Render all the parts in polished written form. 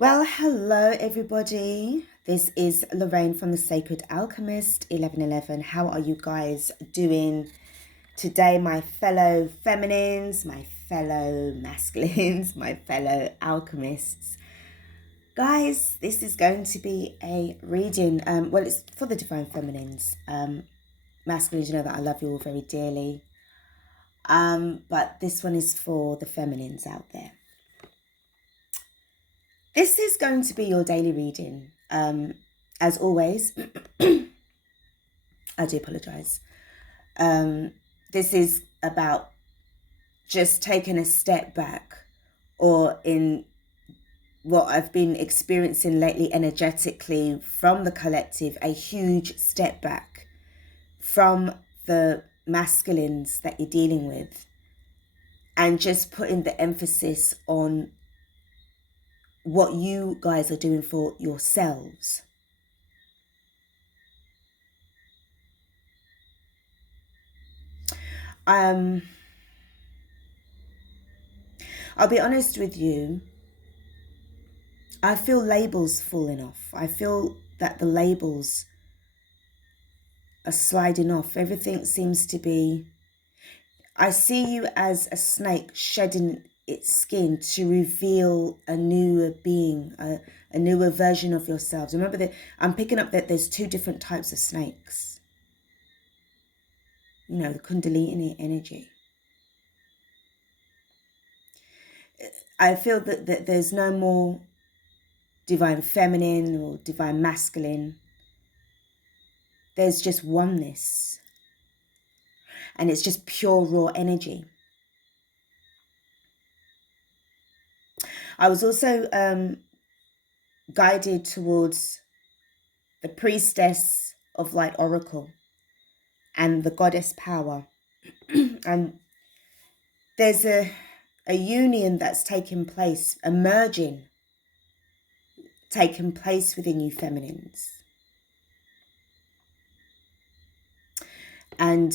Well, hello everybody. This is Lorraine from the Sacred Alchemist 1111. How are you guys doing today, my fellow feminines, my fellow masculines, my fellow alchemists? Guys, this is going to be a reading. Well, it's for the divine feminines. Masculines, you know that I love you all very dearly. But this one is for the feminines out there. This is going to be your daily reading. As always, I do apologize. This is about just taking a step back, or in what I've been experiencing lately energetically from the collective, a huge step back from the masculines that you're dealing with, and just putting the emphasis on what you guys are doing for yourselves. I'll be honest with you, I feel labels falling off. I feel that the labels are sliding off. Everything seems to be, I see you as a snake shedding its skin to reveal a newer being, a newer version of yourselves. Remember that I'm picking up that there's two different types of snakes. You know, the Kundalini energy. I feel that there's no more divine feminine or divine masculine. There's just oneness. And it's just pure raw energy. I was also guided towards the Priestess of Light Oracle and the Goddess Power. And there's a union that's taking place, a merging taking place within you feminines. And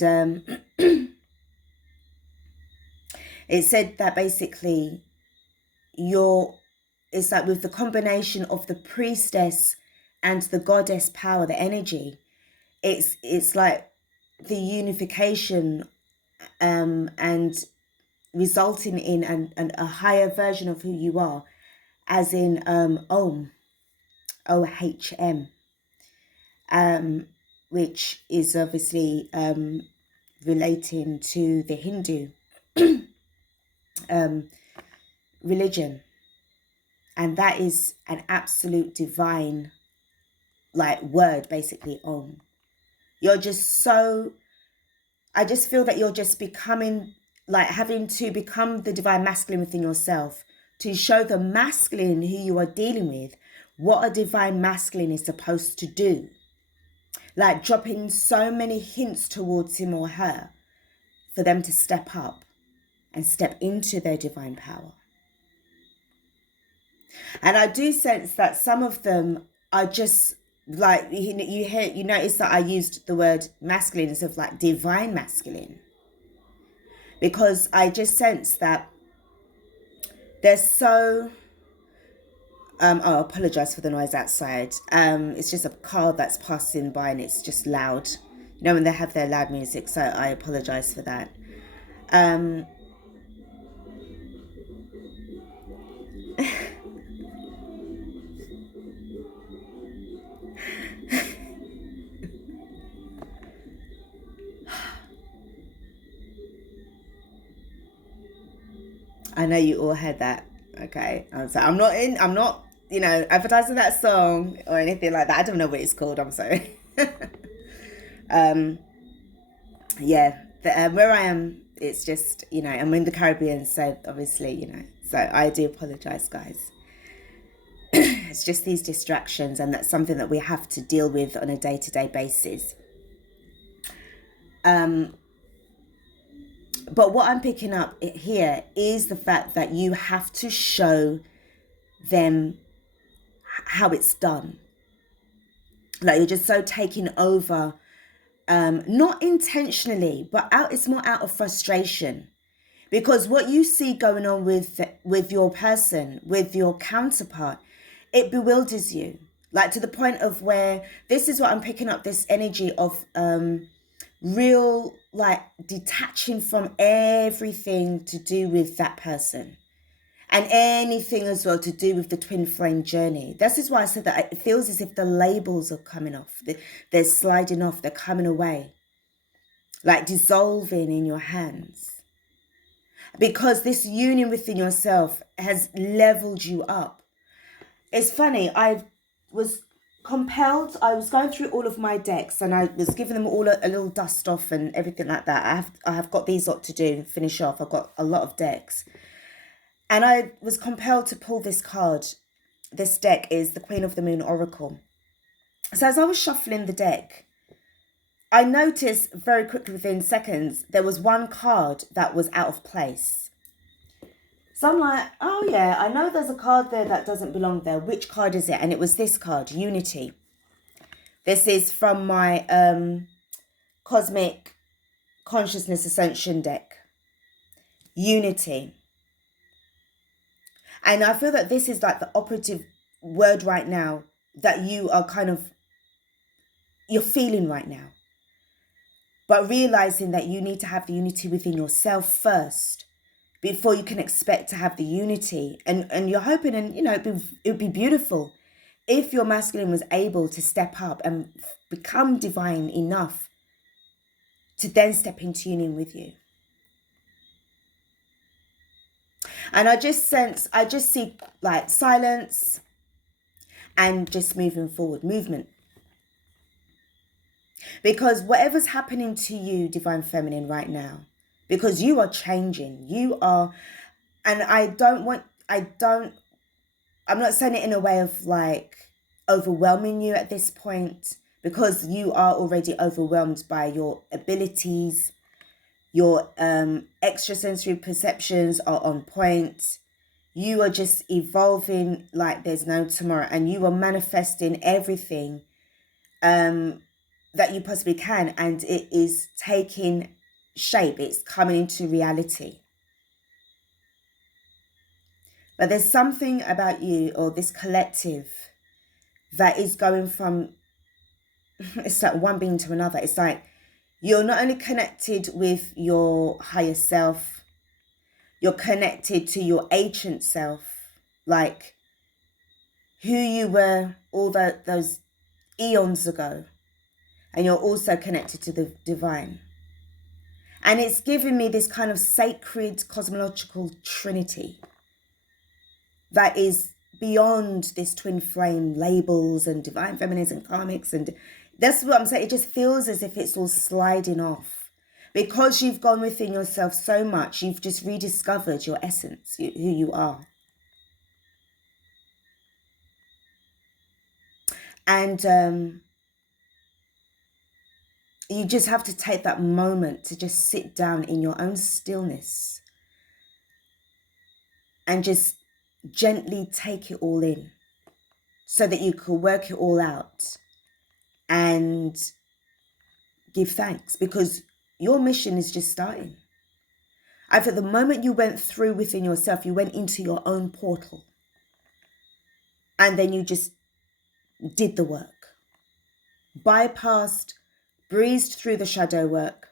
it said that basically it's like with the combination of the Priestess and the Goddess Power, the energy, it's like the unification and resulting in a higher version of who you are, as in Om, OHM, which is obviously relating to the Hindu religion. And that is an absolute divine, like, word, basically, Om. You're just so, I just feel that you're just becoming, like, having to become the divine masculine within yourself to show the masculine who you are dealing with what a divine masculine is supposed to do. Like, dropping so many hints towards him or her for them to step up and step into their divine power. And I do sense that some of them are just like, you notice that I used the word masculine instead of like divine masculine, because I just sense that they're so I apologize for the noise outside. It's just a car that's passing by and it's just loud, you know, when they have their loud music, so I apologize for that. I know you all heard that. Okay, so I'm not, you know, advertising that song or anything like that. I don't know what it's called. I'm sorry. Yeah, where I am, it's just, you know, I'm in the Caribbean, so obviously, you know, so I do apologize, guys. It's just these distractions, and that's something that we have to deal with on a day-to-day basis. But what I'm picking up here is the fact that you have to show them how it's done. Like, you're just so taken over, not intentionally, but it's more out of frustration. Because what you see going on with your person, with your counterpart, it bewilders you, like to the point of where this is what I'm picking up, this energy of real, like detaching from everything to do with that person and anything as well to do with the twin flame journey. This is why I said that it feels as if the labels are coming off, they're sliding off, they're coming away, like dissolving in your hands. Because this union within yourself has leveled you up. It's funny, I was compelled, I was going through all of my decks and I was giving them all a little dust off and everything like that. I have got these lot to do, finish off. I've got a lot of decks. And I was compelled to pull this card. This deck is the Queen of the Moon Oracle. So as I was shuffling the deck, I noticed very quickly within seconds, there was one card that was out of place. So I'm like, oh yeah, I know there's a card there that doesn't belong there. Which card is it? And it was this card, Unity. This is from my Cosmic Consciousness Ascension deck. Unity. And I feel that this is like the operative word right now that you are you're feeling right now. But realizing that you need to have the unity within yourself first before you can expect to have the unity. And you're hoping, and it would be beautiful if your masculine was able to step up and become divine enough to then step into union with you. And I just see like silence and just moving forward, movement. Because whatever's happening to you, Divine Feminine, right now, because you are changing, and I'm not saying it in a way of like overwhelming you at this point, because you are already overwhelmed by your abilities. Your extrasensory perceptions are on point. You are just evolving like there's no tomorrow, and you are manifesting everything that you possibly can, and it is taking shape. It's coming into reality. But there's something about you, or this collective, that is going from, it's like one being to another. It's like you're not only connected with your higher self, you're connected to your ancient self, like who you were all those eons ago. And you're also connected to the divine. And it's giving me this kind of sacred cosmological trinity that is beyond this twin flame labels and divine feminines and karmics. And that's what I'm saying. It just feels as if it's all sliding off. Because you've gone within yourself so much, you've just rediscovered your essence, who you are. And you just have to take that moment to just sit down in your own stillness and just gently take it all in so that you can work it all out and give thanks, because your mission is just starting. And for the moment you went through within yourself, you went into your own portal and then you just did the work, bypassed, breezed through the shadow work,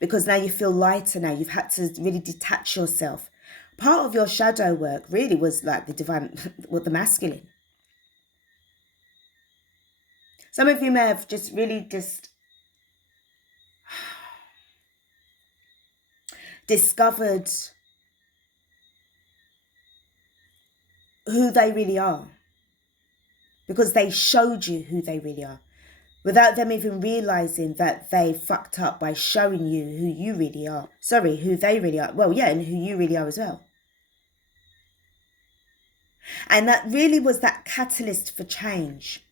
because now you feel lighter. Now you've had to really detach yourself. Part of your shadow work really was like the divine, with the masculine. Some of you may have just really discovered who they really are, because they showed you who they really are, without them even realizing that they fucked up by showing you who you really are. Sorry, who they really are. Well, yeah, and who you really are as well. And that really was that catalyst for change.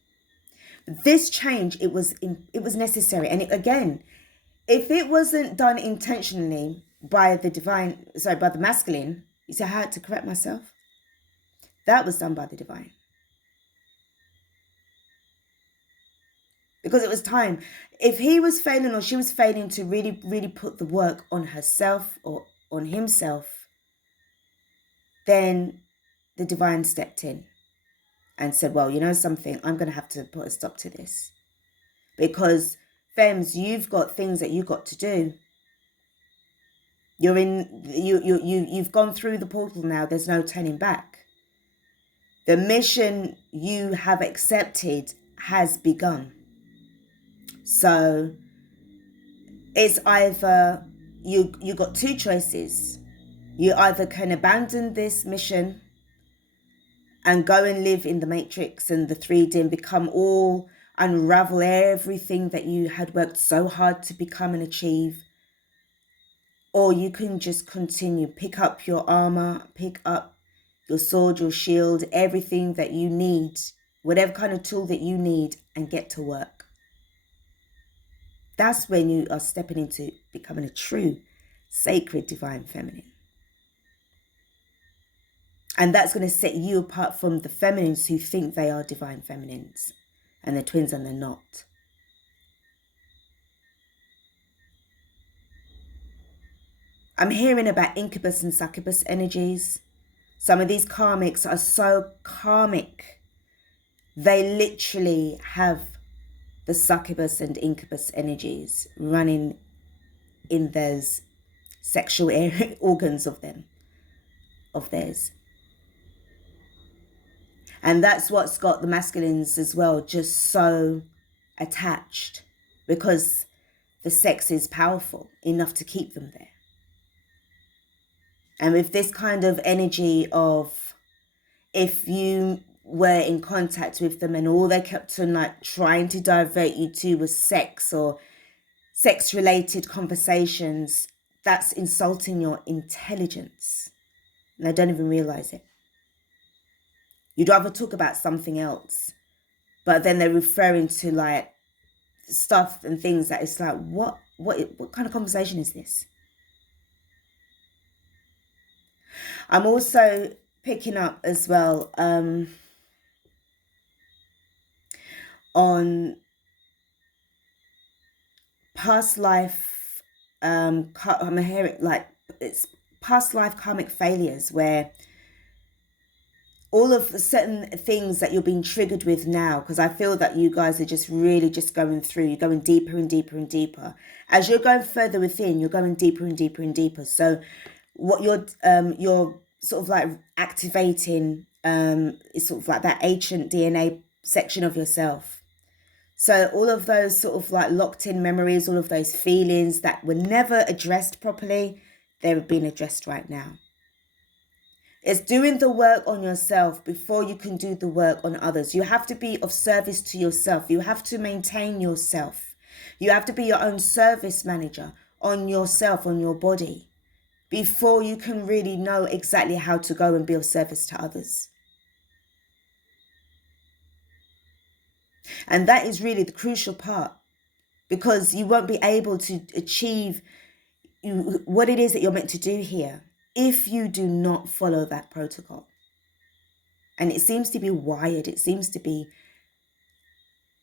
This change, it was necessary. And again, if it wasn't done intentionally by the divine, by the masculine, you see, I had to correct myself. That was done by the divine. Because it was time. If he was failing or she was failing to really, really put the work on herself or on himself, then the divine stepped in and said, well, you know something, I'm going to have to put a stop to this. Because, femmes, you've got things that you've got to do. You've gone through the portal now. There's no turning back. The mission you have accepted has begun. So it's either you got two choices. You either can abandon this mission and go and live in the matrix and the 3D and become all, unravel everything that you had worked so hard to become and achieve. Or you can just continue, pick up your armor, pick up your sword, your shield, everything that you need, whatever kind of tool that you need, and get to work. That's when you are stepping into becoming a true, sacred, divine feminine. And that's going to set you apart from the feminines who think they are divine feminines and they're twins and they're not. I'm hearing about incubus and succubus energies. Some of these karmics are so karmic. They literally have the succubus and incubus energies running in those sexual organs of theirs. And that's what's got the masculines as well just so attached, because the sex is powerful enough to keep them there. And with this kind of energy of, if you were in contact with them and all they kept on like trying to divert you to was sex or sex related conversations, that's insulting your intelligence. And they don't even realize it. You'd rather talk about something else, but then they're referring to like stuff and things that it's like, what kind of conversation is this? I'm also picking up as well on past life. I'm hearing like it's past life karmic failures, where all of the certain things that you're being triggered with now, because I feel that you guys are just really just going through, you're going deeper and deeper and deeper. As you're going further within, you're going deeper and deeper and deeper. So what you're sort of like activating is sort of like that ancient DNA section of yourself. So all of those sort of like locked in memories, all of those feelings that were never addressed properly, they're being addressed right now. It's doing the work on yourself before you can do the work on others. You have to be of service to yourself. You have to maintain yourself. You have to be your own service manager on yourself, on your body, before you can really know exactly how to go and be of service to others. And that is really the crucial part, because you won't be able to achieve what it is that you're meant to do here if you do not follow that protocol. And it seems to be wired. It seems to be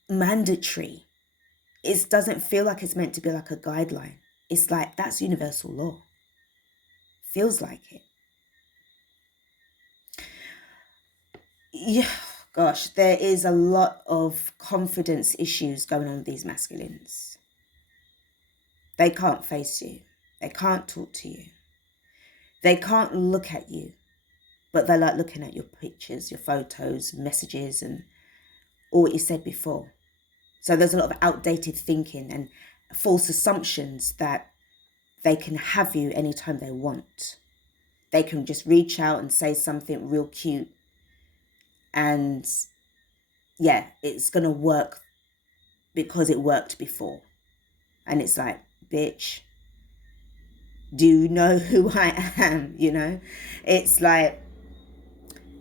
mandatory. It doesn't feel like it's meant to be like a guideline. It's like that's universal law. Feels like it. Yeah, gosh, there is a lot of confidence issues going on with these masculines. They can't face you. They can't talk to you. They can't look at you, but they like looking at your pictures, your photos, messages, and all what you said before. So there's a lot of outdated thinking and false assumptions that they can have you anytime they want. They can just reach out and say something real cute, and yeah, it's going to work because it worked before. And it's like, bitch, do you know who I am? You know, it's like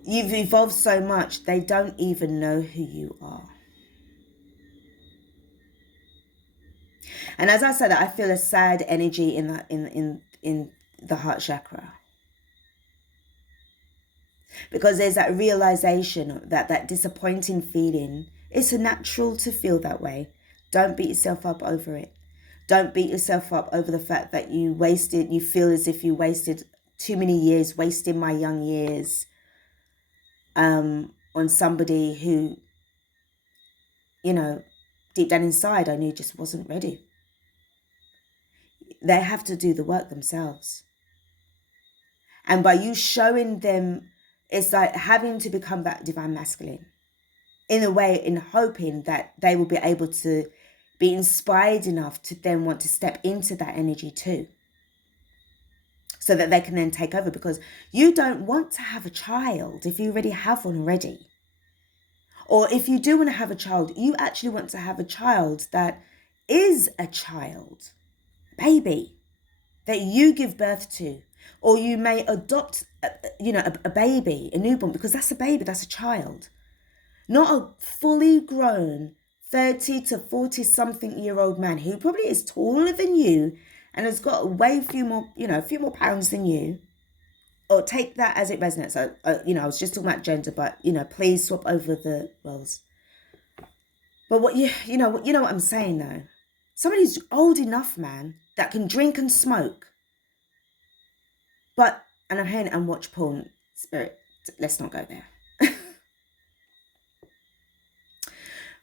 you've evolved so much, they don't even know who you are. And as I said, I feel a sad energy in the heart chakra, because there's that realization that disappointing feeling. It's natural to feel that way. Don't beat yourself up over it. Don't beat yourself up over the fact that you feel as if you wasted too many years, wasting my young years, on somebody who, you know, deep down inside I knew just wasn't ready. They have to do the work themselves. And by you showing them, it's like having to become that divine masculine in a way, in hoping that they will be able to be inspired enough to then want to step into that energy too, so that they can then take over. Because you don't want to have a child if you already have one already. Or if you do want to have a child, you actually want to have a child that is a child, baby, that you give birth to. Or you may adopt, a baby, a newborn, because that's a baby, that's a child. Not a fully grown 30 to 40 something year old man who probably is taller than you and has got a few more pounds than you. Or take that as it resonates. So, I was just talking about gender, but, please swap over the roles. But what you know what I'm saying though? Somebody who's old enough, man, that can drink and smoke. And I'm hearing and watch porn. Spirit, let's not go there.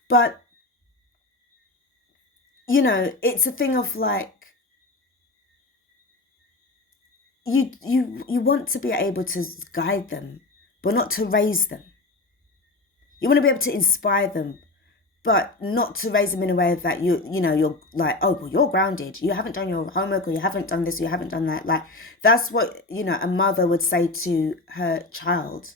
But, it's a thing of like, you want to be able to guide them, but not to raise them. You want to be able to inspire them, but not to raise them in a way that you're like, oh, well, you're grounded. You haven't done your homework, or you haven't done this, or you haven't done that. Like, that's what, a mother would say to her child.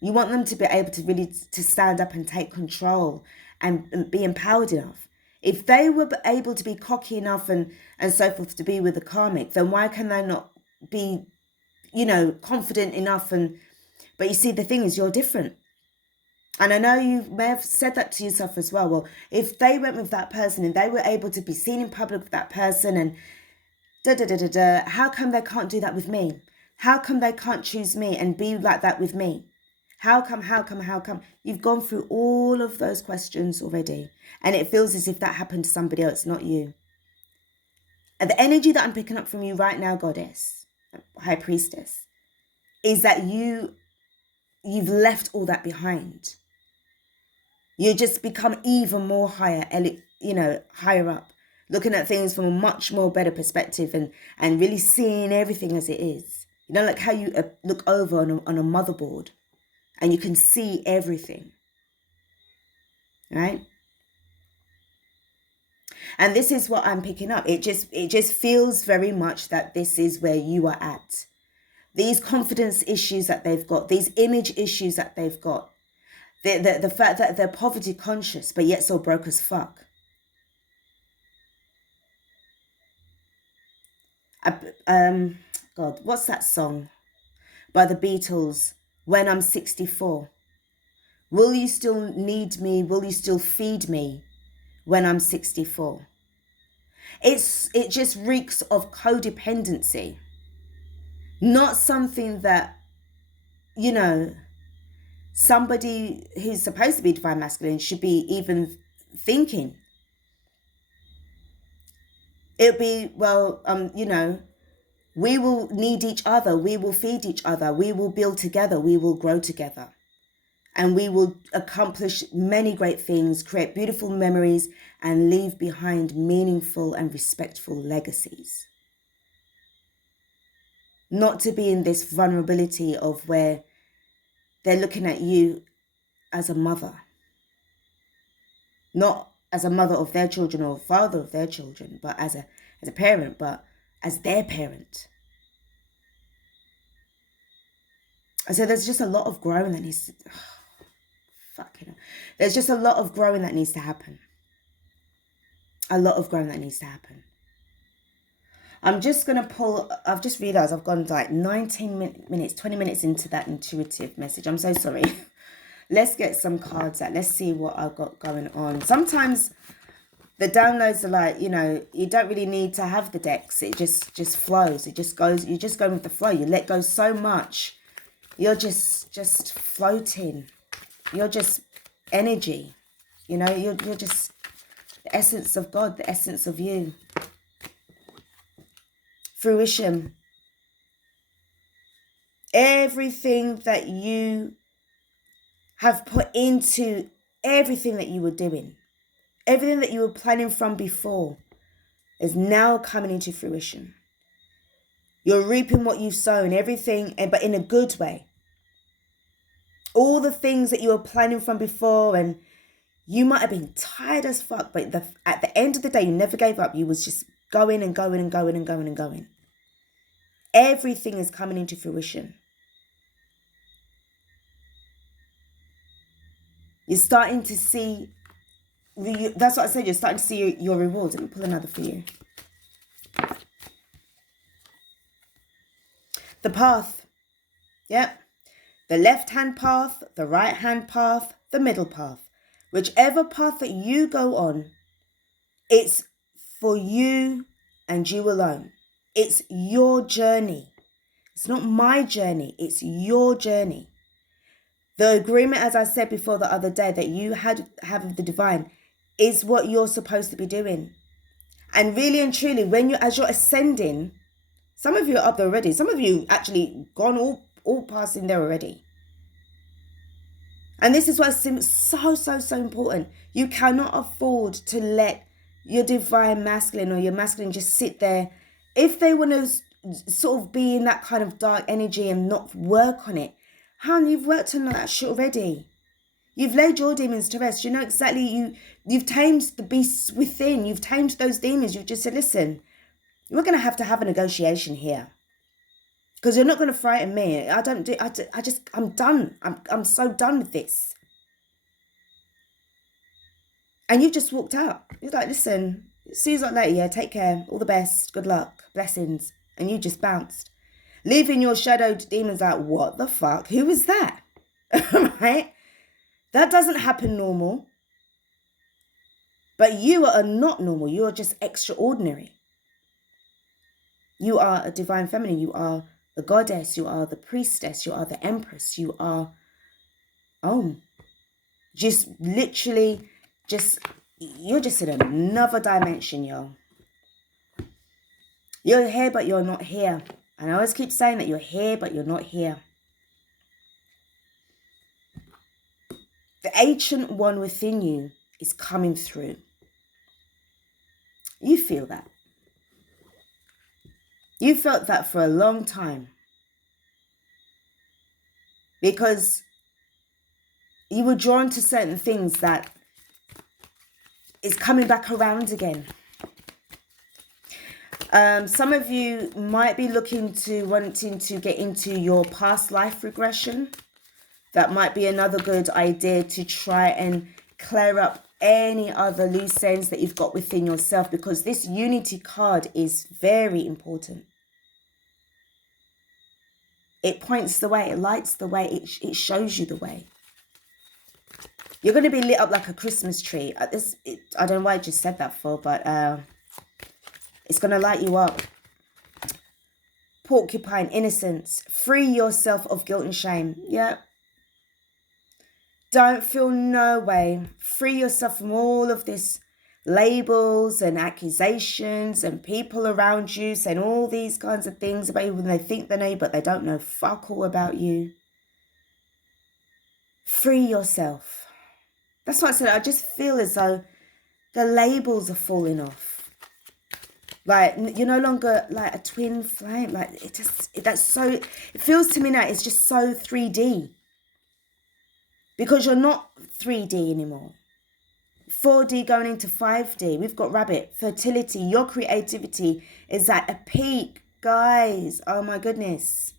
You want them to be able to really to stand up and take control and be empowered enough. If they were able to be cocky enough and so forth to be with the karmic, then why can they not be, confident enough? But you see, the thing is, you're different. And I know you may have said that to yourself as well. Well, if they went with that person and they were able to be seen in public with that person and how come they can't do that with me? How come they can't choose me and be like that with me? How come? You've gone through all of those questions already. And it feels as if that happened to somebody else, not you. And the energy that I'm picking up from you right now, Goddess, High Priestess, is that you've left all that behind. You just become even more higher, higher up, looking at things from a much more better perspective and really seeing everything as it is. Like how you look over on a motherboard and you can see everything, right? And this is what I'm picking up. It just feels very much that this is where you are at. These confidence issues that they've got, these image issues that they've got, the fact that they're poverty conscious, but yet so broke as fuck. God, what's that song by the Beatles? When I'm 64. Will you still need me? Will you still feed me when I'm 64? It just reeks of codependency. Not something that, somebody who's supposed to be divine masculine should be even thinking. It'd be, well, we will need each other. We will feed each other. We will build together. We will grow together. And we will accomplish many great things, create beautiful memories, and leave behind meaningful and respectful legacies. Not to be in this vulnerability of where they're looking at you as a mother. Not as a mother of their children or father of their children, but as a parent, but as their parent. So there's just a lot of growing that needs to... There's just a lot of growing that needs to happen. A lot of growing that needs to happen. I'm just going to pull... I've just realised I've gone like 19 minutes, 20 minutes into that intuitive message. I'm so sorry. Let's get some cards out. Let's see what I've got going on. Sometimes the downloads are like, you don't really need to have the decks. It just flows. It just goes... You just go with the flow. You let go so much. You're just floating. You're just energy, you're just the essence of God, the essence of you. Fruition. Everything that you have put into everything that you were doing, everything that you were planning from before is now coming into fruition. You're reaping what you've sown, everything, but in a good way. All the things that you were planning from before, and you might have been tired as fuck, but at the end of the day, you never gave up. You was just going and going and going and going and going. Everything is coming into fruition. You're starting to see, that's what I said, you're starting to see your rewards. Let me pull another for you. The path. Yep. The left-hand path, the right-hand path, the middle path. Whichever path that you go on, it's for you and you alone. It's your journey. It's not my journey. It's your journey. The agreement, as I said before the other day, that you have with the divine is what you're supposed to be doing. And really and truly, as you're ascending, some of you are up there already. Some of you actually gone all passing there already. And this is what's so important. You cannot afford to let your divine masculine or your masculine just sit there. If they want to sort of be in that kind of dark energy and not work on it, hon, you've worked on that shit already. You've laid your demons to rest. You know exactly, you've tamed the beasts within. You've tamed those demons. You've just said, listen, we're going to have a negotiation here. Because you're not going to frighten me. I'm done. I'm so done with this. And you just walked out. You're like, listen, see you later, yeah, take care, all the best, good luck, blessings. And you just bounced. Leaving your shadowed demons like, what the fuck? Who was that? Right? That doesn't happen normal. But you are not normal. You are just extraordinary. You are a divine feminine. You are the goddess. You are the priestess. You are the empress. You are, just literally, you're just in another dimension, y'all. You're here, but you're not here. And I always keep saying that you're here, but you're not here. The ancient one within you is coming through. You feel that. You felt that for a long time. Because you were drawn to certain things that is coming back around again. Some of you might be wanting to get into your past life regression. That might be another good idea to try and clear up any other loose ends that you've got within yourself, because this unity card is very important. It points the way, it lights the way, it shows you the way. You're going to be lit up like a Christmas tree. I don't know why I just said that for, but it's going to light you up. Porcupine, innocence. Free yourself of guilt and shame. Yeah. Don't feel no way. Free yourself from all of this labels and accusations and people around you saying all these kinds of things about you when they think they know you, but they don't know fuck all about you. Free yourself. That's what I said. I just feel as though the labels are falling off. Like, you're no longer like a twin flame. Like, it feels to me now, it's just so 3D. Because you're not 3D anymore. 4D going into 5D. We've got rabbit, fertility, your creativity is at a peak, guys. Oh my goodness.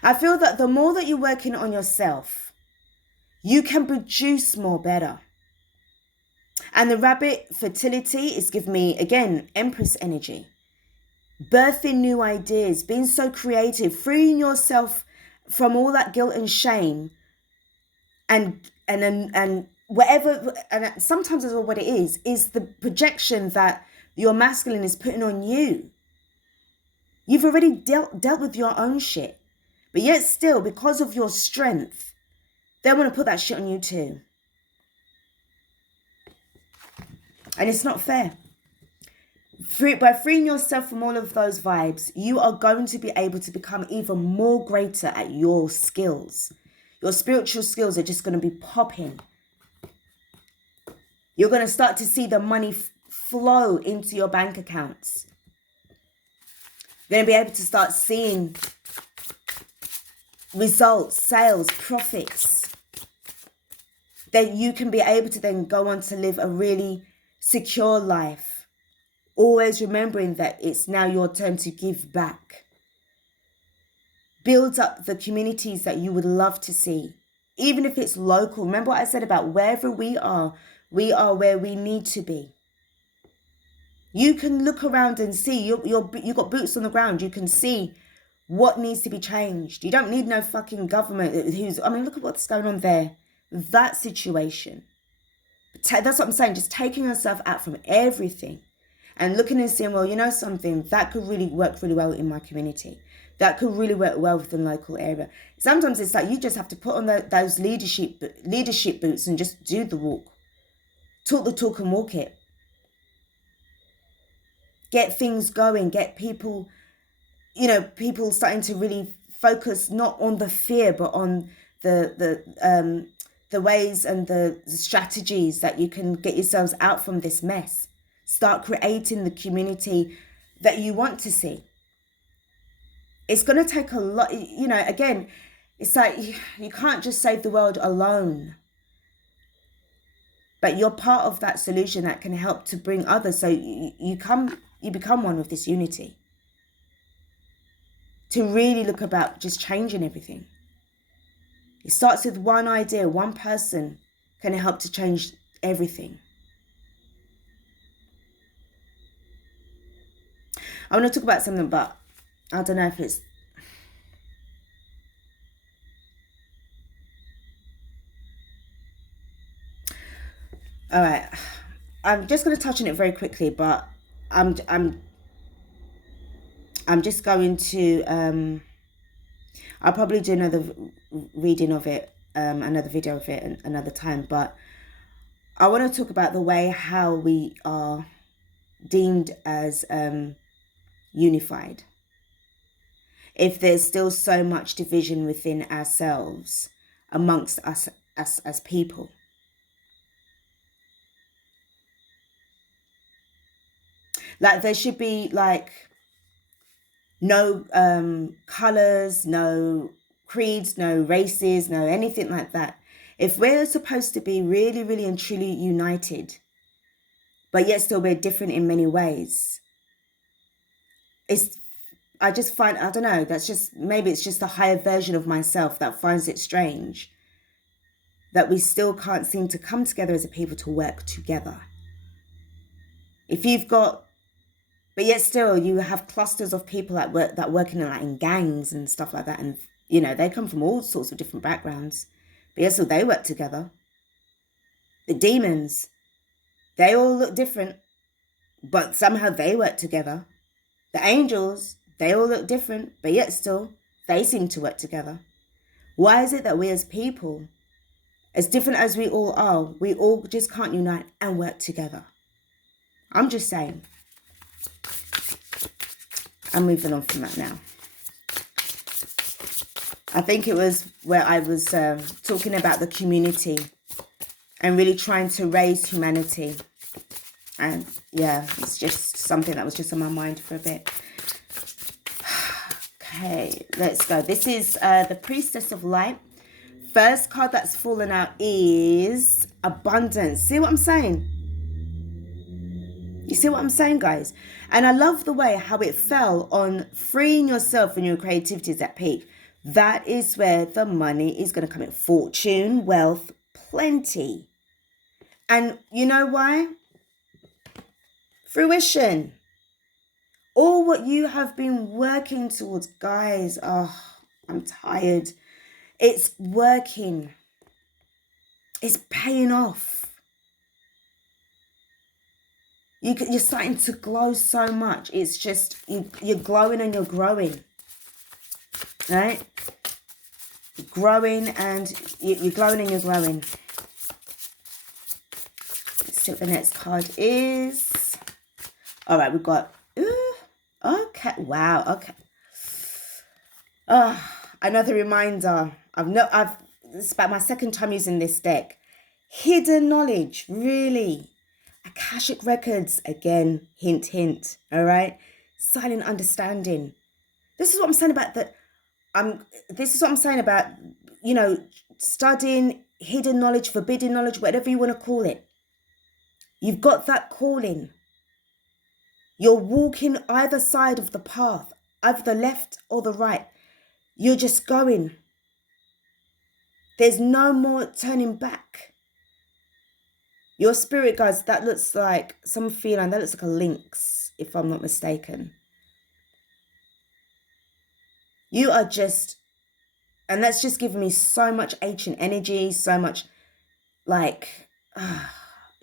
I feel that the more that you're working on yourself, you can produce more better. And the rabbit fertility is giving me, again, Empress energy. Birthing new ideas, being so creative, freeing yourself from all that guilt and shame and whatever. And sometimes as well what it is the projection that your masculine is putting on you. You've already dealt with your own shit. But yet still, because of your strength, they want to put that shit on you too. And it's not fair. by freeing yourself from all of those vibes, you are going to be able to become even more greater at your skills. Your spiritual skills are just going to be popping. You're going to start to see the money flow into your bank accounts. You're going to be able to start seeing results, sales, profits. Then you can be able to then go on to live a really secure life. Always remembering that it's now your turn to give back. Build up the communities that you would love to see. Even if it's local. Remember what I said about wherever we are where we need to be. You can look around and see. You've got boots on the ground. You can see what needs to be changed. You don't need no fucking government look at what's going on there. That situation. That's what I'm saying. Just taking yourself out from everything and looking and seeing, well, you know something, that could really work really well in my community. That could really work well with the local area. Sometimes it's like you just have to put on those leadership boots and just do the walk. Talk the talk and walk it. Get things going. Get people, people starting to really focus not on the fear, but on the ways and the strategies that you can get yourselves out from this mess. Start creating the community that you want to see. It's going to take a lot, again, it's like you can't just save the world alone. But you're part of that solution that can help to bring others. So you become one with this unity. To really look about just changing everything. It starts with one idea, one person can help to change everything. I want to talk about something, but I don't know if it's... All right. I'm just going to touch on it very quickly, but I'm just going to... I'll probably do another reading of it, another video of it another time. But I want to talk about the way how we are deemed as unified. If there's still so much division within ourselves, amongst us as people. Like there should be like no colors, no creeds, no races, no anything like that. If we're supposed to be really, really and truly united, but yet still we're different in many ways, I just find, I don't know, maybe it's just a higher version of myself that finds it strange that we still can't seem to come together as a people to work together. If you've got, but yet still you have clusters of people that work in gangs and stuff like that, and they come from all sorts of different backgrounds, but yet still they work together. The demons, they all look different, but somehow they work together. The angels, they all look different, but yet still they seem to work together. Why is it that we as people, as different as we all are, we all just can't unite and work together? I'm just saying. I'm moving on from that now. I think it was where I was talking about the community and really trying to raise humanity. And yeah, it's just something that was just on my mind for a bit. Okay, let's go. This is the Priestess of Light. First card that's fallen out is Abundance. See what I'm saying? You see what I'm saying, guys? And I love the way how it fell on freeing yourself when your creativity is at peak. That is where the money is going to come in. Fortune, wealth, plenty. And you know why? Fruition. All what you have been working towards, guys. Oh, I'm tired. It's working. It's paying off. You're starting to glow so much. It's just, you're glowing and you're growing. Right? You're growing and you're glowing and you're growing. Let's see what the next card is. All right, we've got, okay, wow, okay. Another reminder. This is about my second time using this deck. Hidden knowledge, really. Akashic records, again, hint, hint, all right? Silent understanding. This is what I'm saying about this is what I'm saying about, studying hidden knowledge, forbidden knowledge, whatever you want to call it. You've got that calling. You're walking either side of the path, either the left or the right. You're just going. There's no more turning back. Your spirit guides, that looks like some feline, that looks like a lynx, if I'm not mistaken. You are just, and that's just giving me so much ancient energy, so much like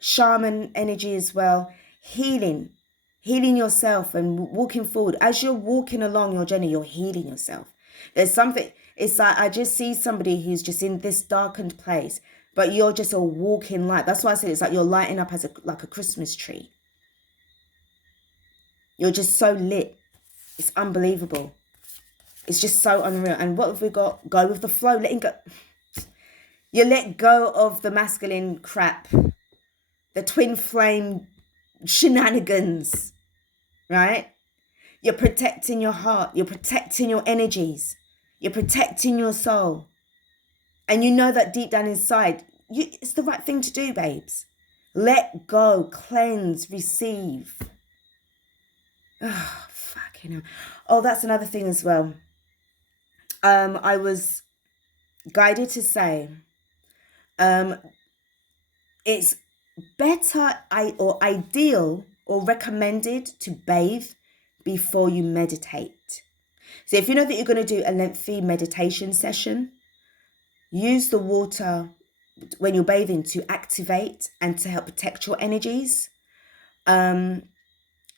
shaman energy as well. Healing yourself and walking forward. As you're walking along your journey, you're healing yourself. There's something, it's like I just see somebody who's just in this darkened place, but you're just a walking light. That's why I said it's like you're lighting up as like a Christmas tree. You're just so lit. It's unbelievable. It's just so unreal. And what have we got? Go with the flow, letting go. You let go of the masculine crap, the twin flame shenanigans, right? You're protecting your heart. You're protecting your energies. You're protecting your soul. And you know that deep down inside, it's the right thing to do, babes. Let go, cleanse, receive. Oh, fucking hell. Oh, that's another thing as well. I was guided to say, it's better or ideal or recommended to bathe before you meditate. So if you know that you're going to do a lengthy meditation session, use the water when you're bathing to activate and to help protect your energies. And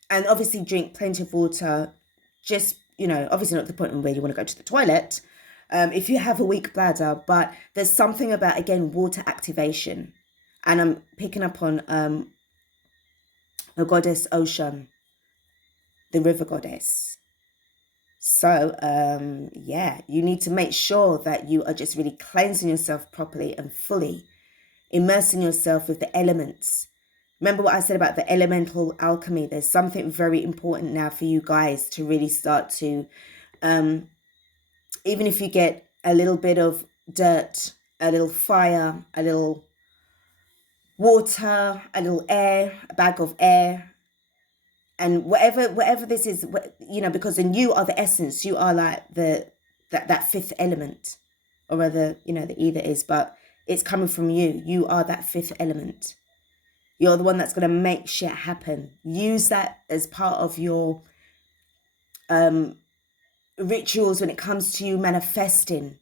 obviously drink plenty of water. Just, obviously not to the point where you want to go to the toilet if you have a weak bladder, but there's something about, again, water activation. And I'm picking up on the goddess Ocean, the river goddess. So, yeah, you need to make sure that you are just really cleansing yourself properly and fully, immersing yourself with the elements. Remember what I said about the elemental alchemy? There's something very important now for you guys to really start to, even if you get a little bit of dirt, a little fire, a little water, a little air, a bag of air, and whatever this is, because then you are the essence. You are like that fifth element, or rather, the ether is, but it's coming from you. You are that fifth element. You're the one that's going to make shit happen. Use that as part of your rituals when it comes to you manifesting.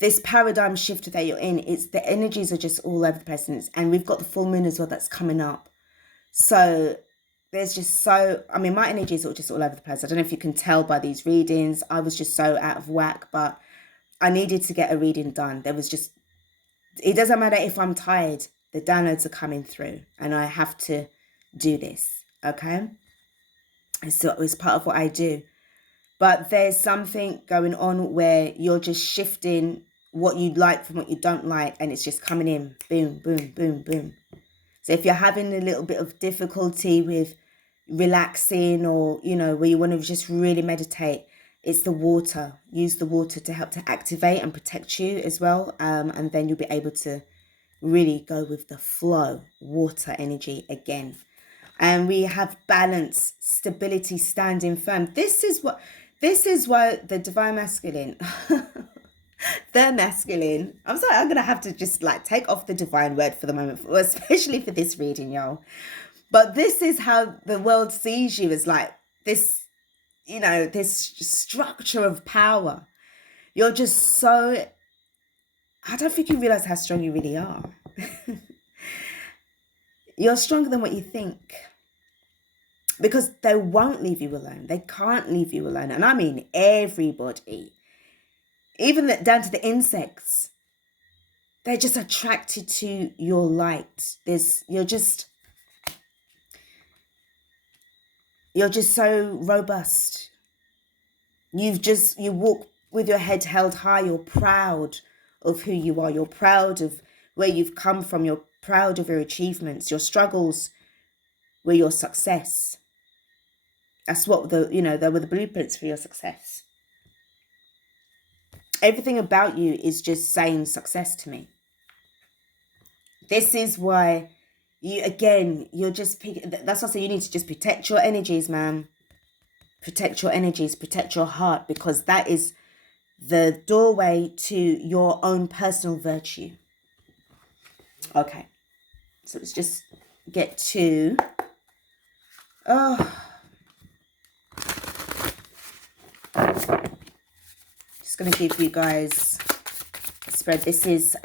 This paradigm shift that you're in, it's the energies are just all over the place. And we've got the full moon as well that's coming up. So there's just my energies are just all over the place. I don't know if you can tell by these readings. I was just so out of whack, but I needed to get a reading done. It doesn't matter if I'm tired. The downloads are coming through and I have to do this, okay? So it's part of what I do. But there's something going on where you're just shifting what you like from what you don't like, and it's just coming in, boom, boom, boom, boom. So if you're having a little bit of difficulty with relaxing or, where you want to just really meditate, it's the water. Use the water to help to activate and protect you as well. And then you'll be able to really go with the flow, water energy again. And we have balance, stability, standing firm. This is why the divine masculine, the masculine, I'm sorry, I'm going to have to just take off the divine word for the moment, especially for this reading, y'all. But this is how the world sees you, as this, this structure of power. You're just so, I don't think you realize how strong you really are. You're stronger than what you think. Because they won't leave you alone. They can't leave you alone. And I mean everybody. Even down to the insects. They're just attracted to your light. You're just so robust. You walk with your head held high. You're proud of who you are. You're proud of where you've come from. You're proud of your achievements. Your struggles were your success. That's what they were the blueprints for your success. Everything about you is just saying success to me. This is why you're just, that's why I say you need to just protect your energies, man. Protect your energies, protect your heart, because that is the doorway to your own personal virtue. Okay, so let's just get to, just going to give you guys a spread. This is,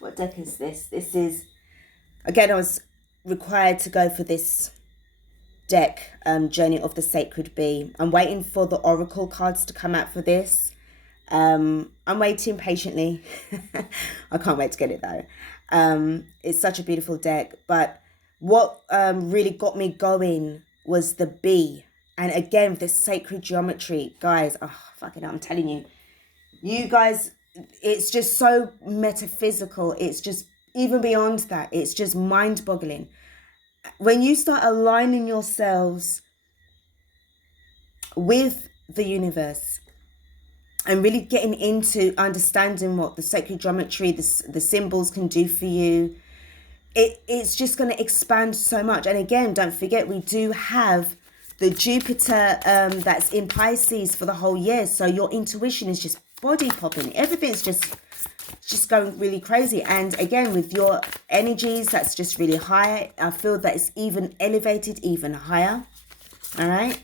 what deck is this? This is, again, I was required to go for this deck, Journey of the Sacred Bee. I'm waiting for the oracle cards to come out for this. I'm waiting patiently. I can't wait to get it though. It's such a beautiful deck, but what really got me going was the bee. And again, this sacred geometry, guys, oh fucking hell, I'm telling you, you guys, it's just so metaphysical. It's just even beyond that. It's just mind-boggling. When you start aligning yourselves with the universe and really getting into understanding what the sacred geometry, the symbols can do for you, it's just going to expand so much. And again, don't forget, we do have the Jupiter that's in Pisces for the whole year. So your intuition is just body popping. Everything's just going really crazy. And again, with your energies, that's just really high. I feel that it's even elevated even higher. All right.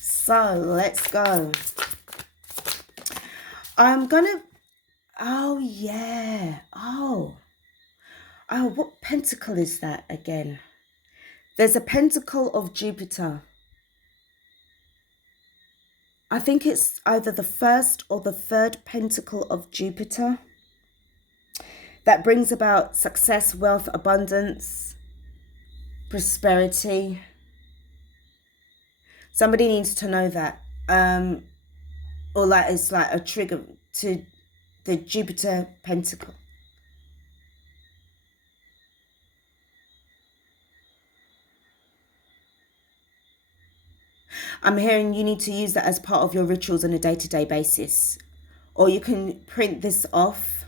So let's go. I'm gonna, oh yeah. Oh, what pentacle is that again? There's a pentacle of Jupiter. I think it's either the first or the third pentacle of Jupiter that brings about success, wealth, abundance, prosperity. Somebody needs to know that. Or like it's like a trigger to the Jupiter pentacle. I'm hearing you need to use that as part of your rituals on a day-to-day basis. Or you can print this off.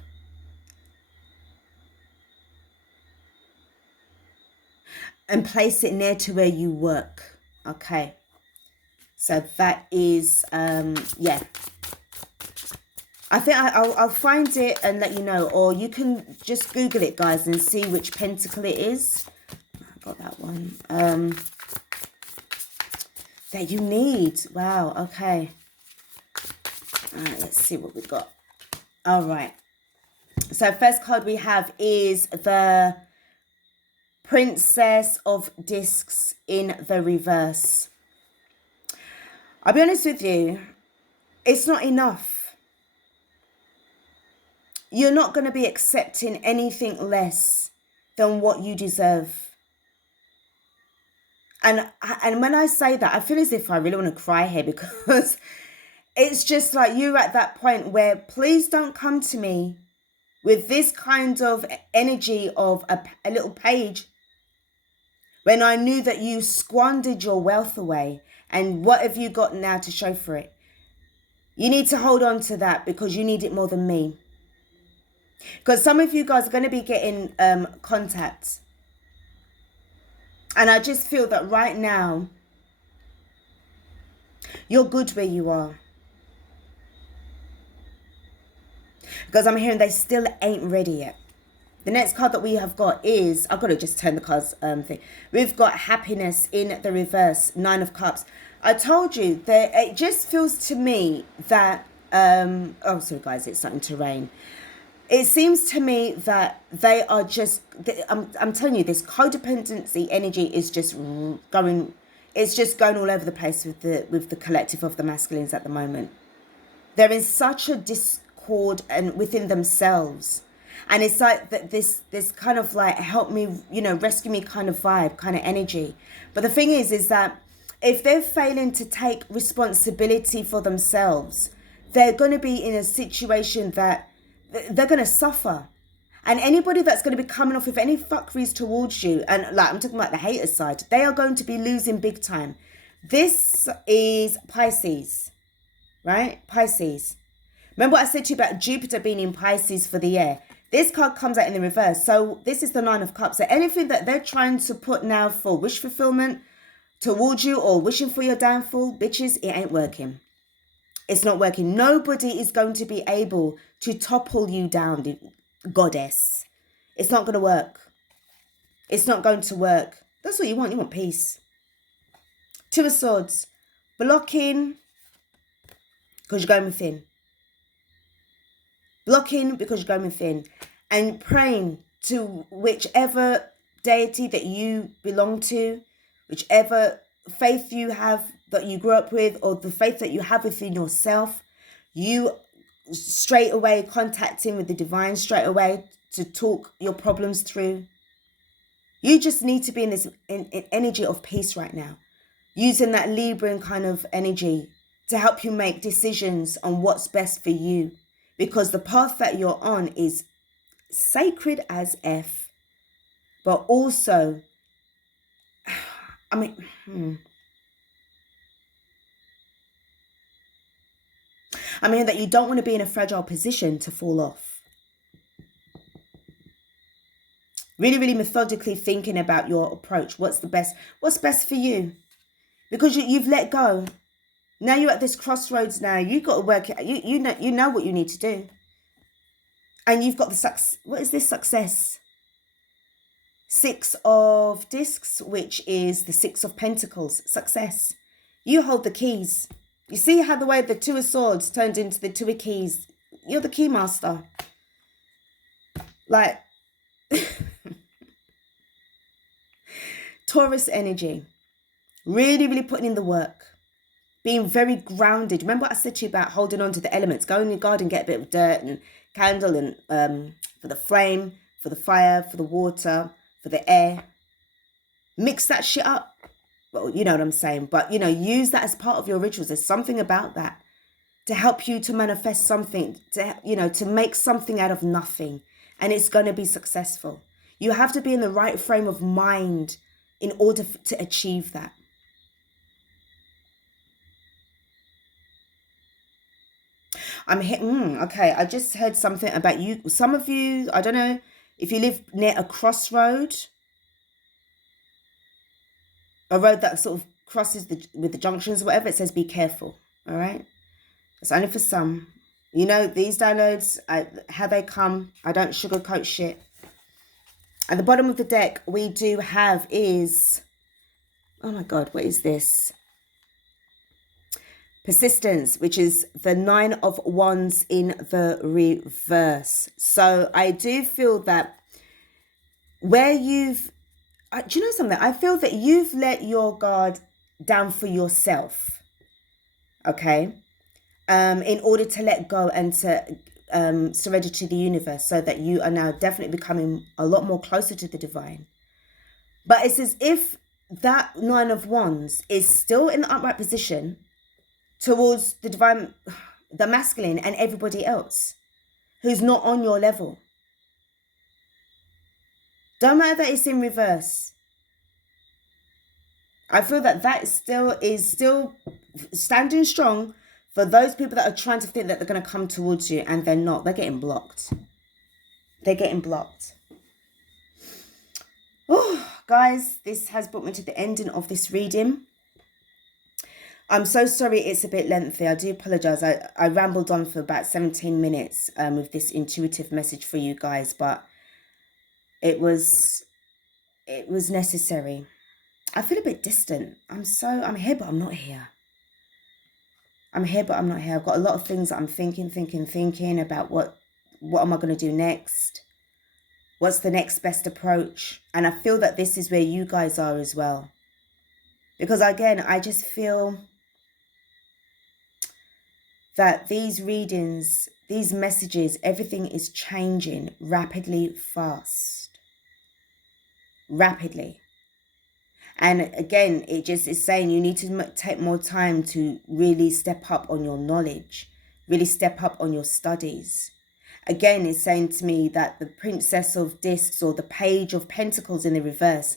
And place it near to where you work. Okay. So that is, yeah. I think I'll find it and let you know. Or you can just Google it, guys, and see which pentacle it is. I got that one. That you need. Wow, okay. All right, let's see what we've got. All right. So first card we have is the Princess of Discs in the reverse. I'll be honest with you, it's not enough. You're not going to be accepting anything less than what you deserve. And when I say that, I feel as if I really want to cry here, because it's just like you're at that point where please don't come to me with this kind of energy of a little page when I knew that you squandered your wealth away. And what have you got now to show for it? You need to hold on to that because you need it more than me. Because some of you guys are going to be getting contacts. And I just feel that right now, you're good where you are. Because I'm hearing they still ain't ready yet. The next card that we have got is, I've got to just turn the cards thing. We've got Happiness in the reverse, 9 of Cups. I told you that it just feels to me that, oh, sorry guys, it's starting to rain. It seems to me that they are just, I'm telling you, this codependency energy is just going, it's just going all over the place with the collective of the masculines at the moment. They're in such a discord and within themselves. And it's like that this kind of like help me, you know, rescue me kind of vibe, kind of energy. But the thing is that if they're failing to take responsibility for themselves, they're going to be in a situation that they're going to suffer. And anybody that's going to be coming off with any fuckeries towards you, and like I'm talking about the hater side, they are going to be losing big time. This is Pisces, right? Pisces. Remember what I said to you about Jupiter being in Pisces for the year? This card comes out in the reverse. So this is the Nine of Cups. So anything that they're trying to put now for wish fulfillment towards you or wishing for your downfall, bitches, it ain't working. It's not working. Nobody is going to be able to topple you down, goddess. It's not going to work. It's not going to work. That's what you want. You want peace. Two of Swords. Blocking because you're going within. Blocking because you're going within. And praying to whichever deity that you belong to, whichever faith you have that you grew up with, or the faith that you have within yourself, you straight away contacting with the divine straight away to talk your problems through. You just need to be in this in energy of peace right now, using that Libran kind of energy to help you make decisions on what's best for you, because the path that you're on is sacred as F, but also, I mean that you don't want to be in a fragile position to fall off. Really, really methodically thinking about your approach. What's best for you? Because you've let go. Now you're at this crossroads now. You've got to work it. You know what you need to do. And you've got the success. What is this success? Six of Discs, which is the Six of Pentacles. Success. You hold the keys. You see how the way the Two of Swords turned into the Two of Keys? You're the key master. Like, Taurus energy. Really, really putting in the work. Being very grounded. Remember what I said to you about holding on to the elements? Go in your garden, get a bit of dirt and candle and for the flame, for the fire, for the water, for the air. Mix that shit up. Well, you know what I'm saying. But, you know, use that as part of your rituals. There's something about that to help you to manifest something, to make something out of nothing. And it's going to be successful. You have to be in the right frame of mind in order to achieve that. Okay, I just heard something about you. Some of you, I don't know if you live near a crossroad, a road that sort of crosses with the junctions, whatever. It says be careful. All right, it's only for some. You know, these downloads, how they come. I don't sugarcoat shit. At the bottom of the deck, we do have is, oh my God, what is this? Persistence, which is the Nine of Wands in the reverse. So I do feel that where you've, do you know something? I feel that you've let your guard down for yourself, okay? In order to let go and to surrender to the universe, so that you are now definitely becoming a lot more closer to the divine. But it's as if that Nine of Wands is still in the upright position towards the divine, the masculine, and everybody else who's not on your level. Don't matter that it's in reverse. I feel that that is still standing strong for those people that are trying to think that they're going to come towards you, and they're not. They're getting blocked. They're getting blocked. Oh, guys, this has brought me to the ending of this reading. I'm so sorry it's a bit lengthy. I do apologize. I rambled on for about 17 minutes with this intuitive message for you guys, but it was necessary. I feel a bit distant. I'm here, but I'm not here. I'm here, but I'm not here. I've got a lot of things that I'm thinking about what am I going to do next? What's the next best approach? And I feel that this is where you guys are as well. Because again, I just feel that these readings these messages, everything is changing rapidly, fast. Rapidly. And again, it just is saying you need to take more time to really step up on your knowledge, really step up on your studies. Again, it's saying to me that the Princess of Discs or the Page of Pentacles in the reverse,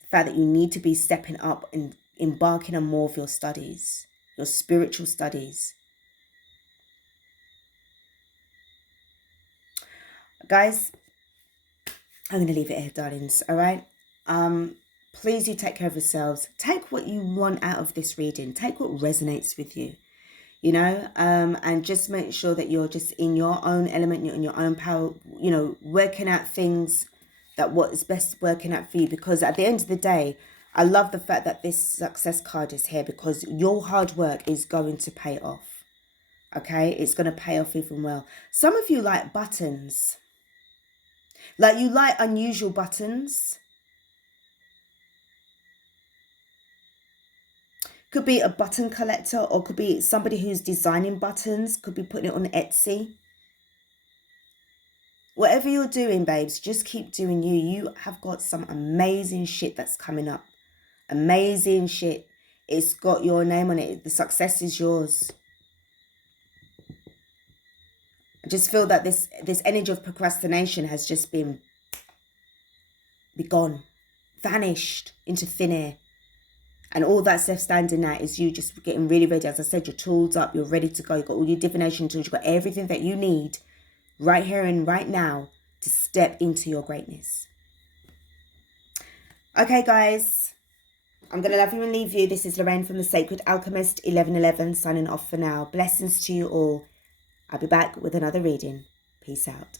the fact that you need to be stepping up and embarking on more of your studies, your spiritual studies. Guys, I'm going to leave it here, darlings, all right? Please do take care of yourselves. Take what you want out of this reading. Take what resonates with you, you know, and just make sure that you're just in your own element, you're in your own power, you know, working out things that what is best working out for you. Because at the end of the day, I love the fact that this success card is here because your hard work is going to pay off. Okay, it's going to pay off even well. Some of you like buttons. Like you like unusual buttons. Could be a button collector, or could be somebody who's designing buttons, could be putting it on Etsy. Whatever you're doing, babes, just keep doing you. You have got some amazing shit that's coming up. Amazing shit. It's got your name on it. The success is yours. I just feel that this energy of procrastination has just been gone, vanished into thin air. And all that's left standing now is you just getting really ready. As I said, your tools up, you're ready to go. You've got all your divination tools, you've got everything that you need right here and right now to step into your greatness. Okay, guys, I'm going to love you and leave you. This is Lorraine from the Sacred Alchemist 1111 signing off for now. Blessings to you all. I'll be back with another reading. Peace out.